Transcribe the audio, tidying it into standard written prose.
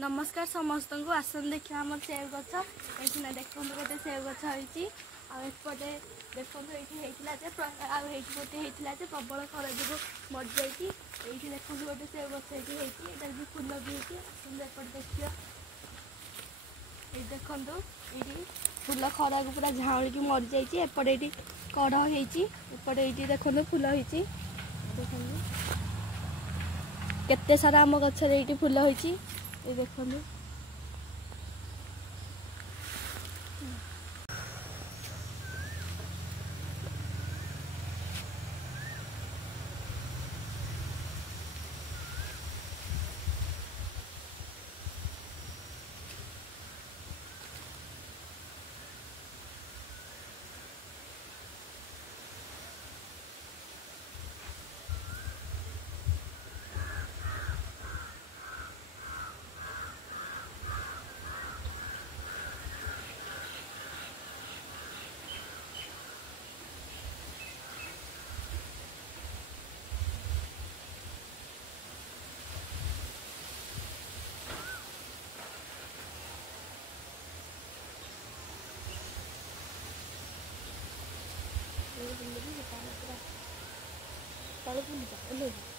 नमस्कार समस्त को आसन देखा आम सेव गछ ये देखो गोटे सेव गछ होती आउटे देखो ये गोटे प्रबल खरा जो मर जाइए देखो गोटे सेव गछ ये फूल भी होती एपटे देखिए ये देखो ये फूल खरा को पूरा झाऊली मर जाइए एपटे ये कढ़ होपटे ये देखो फूल होती केते सारा आम गचर ये फूल होती ये देखो Kalau pun bisa,